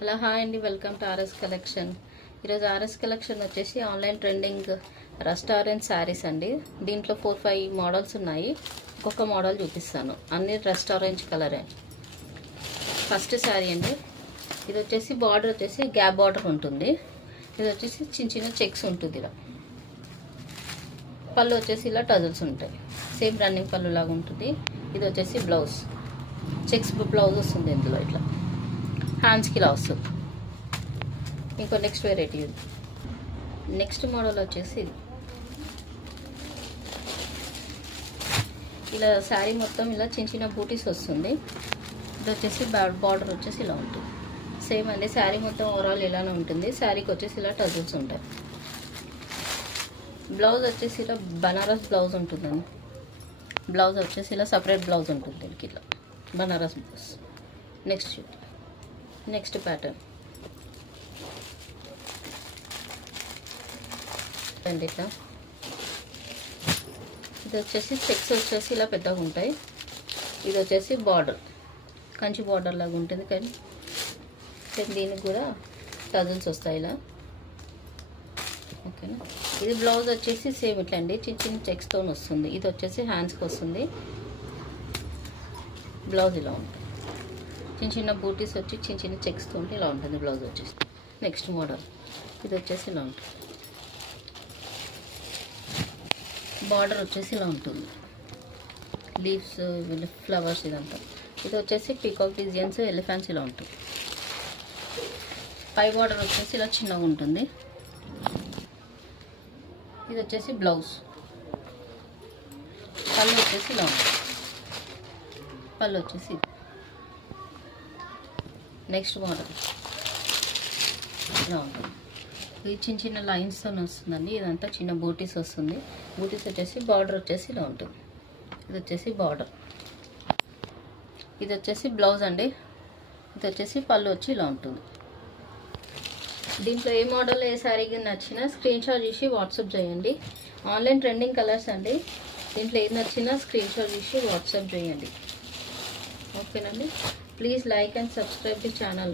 Hello hi అండి, welcome to RS collection. ఈరోజు RS collection వచ్చేసి ఆన్లైన్ ట్రెండింగ్ రెస్టారెంట్ శారీస్ అండి. దీంట్లో 4-5 మోడల్స్ ఉన్నాయి. ఒక్కొక్క మోడల్ చూపిస్తాను. అన్ని రెస్టారెంట్ కలరే. ఫస్ట్ శారీ అండి. ఇది వచ్చేసి బార్డర్ వచ్చేసి గ్యాప్ బార్డర్ ఉంటుంది. ఇది వచ్చేసి చిన్న చిన్న చెక్స్ ఉంటుంది. ఇలా పళ్ళు వచ్చేసి ఇలా టజల్స్ ఉంటాయి. సేమ్ రన్నింగ్ పళ్ళు లాగా ఉంటుంది. ఇది వచ్చేసి బ్లౌజ్, చెక్స్ బ్లౌజ్ వస్తుంది. ఇందులో ఇట్లా హ్యాండ్స్కి ఇలా వస్తుంది. ఇంకో నెక్స్ట్ వెరైటీ. నెక్స్ట్ మోడల్ వచ్చేసి ఇలా శారీ మొత్తం ఇలా చిన్న చిన్న బూటీస్ వస్తుంది. ఇది వచ్చేసి బార్డర్ వచ్చేసి ఇలా ఉంటుంది. సేమ్ అండి, శారీ మొత్తం ఓవరాల్ ఇలానే ఉంటుంది. శారీకి వచ్చేసి ఇలా టజల్స్ ఉంటాయి. బ్లౌజ్ వచ్చేసి ఇలా బనారస్ బ్లౌజ్ ఉంటుందండి. బ్లౌజ్ వచ్చేసి ఇలా సపరేట్ బ్లౌజ్ ఉంటుంది దీనికి, ఇలా బనారస్ బ్లౌజ్. నెక్స్ట్ ప్యాటర్న్ అండి. ఇట్లా ఇది వచ్చేసి చెక్స్ వచ్చేసి ఇలా పెద్దగా ఉంటాయి. ఇది వచ్చేసి బార్డర్, కంచి బార్డర్ లాగా ఉంటుంది. కానీ దీనికి కూడా టజల్స్ వస్తాయి ఇలా. ఓకేనా. ఇది బ్లౌజ్ వచ్చేసి సేమ్ ఇట్లా అండి, చిన్న చిన్న చెక్స్తో వస్తుంది. ఇది వచ్చేసి హ్యాండ్స్కి వస్తుంది. బ్లౌజ్ ఇలా ఉంటుంది. చిన్న చిన్న బూటీస్ వచ్చి చిన్న చిన్న చెక్స్తో ఉంటే ఇలా ఉంటుంది బ్లౌజ్ వచ్చేసి. నెక్స్ట్ మోడల్ ఇది వచ్చేసి ఇలా ఉంటుంది. బార్డర్ వచ్చేసి ఇలా ఉంటుంది. లీవ్స్, ఫ్లవర్స్ ఇదంతా. ఇది వచ్చేసి పీకాక్ డిజైన్స్, ఎలిఫెంట్స్ ఇలా ఉంటుంది. పై బార్డర్ వచ్చేసి ఇలా చిన్నగా ఉంటుంది. ఇది వచ్చేసి బ్లౌజ్. పళ్ళు వచ్చేసి ఇలా ఉంటుంది. పళ్ళు వచ్చేసి నెక్స్ట్ మోడల్ ఇలా ఉంటుంది. ఇది చిన్న చిన్న లైన్స్తో వస్తుందండి. ఇదంతా చిన్న బూటీస్ వస్తుంది. బూటీస్ వచ్చేసి బార్డర్ వచ్చేసి ఇలా ఉంటుంది. ఇది వచ్చేసి బార్డర్. ఇది వచ్చేసి బ్లౌజ్ అండి. ఇది వచ్చేసి పళ్ళు వచ్చి ఇలా ఉంటుంది. దీంట్లో ఏ మోడల్ ఏ శారీకి నచ్చినా స్క్రీన్ షాట్ చేసి వాట్సాప్ చేయండి. ఆన్లైన్ ట్రెండింగ్ కలర్స్ అండి. దీంట్లో ఏది నచ్చినా స్క్రీన్ షాట్ చేసి వాట్సాప్ చేయండి. ఓకేనండి. Please like and subscribe the channel.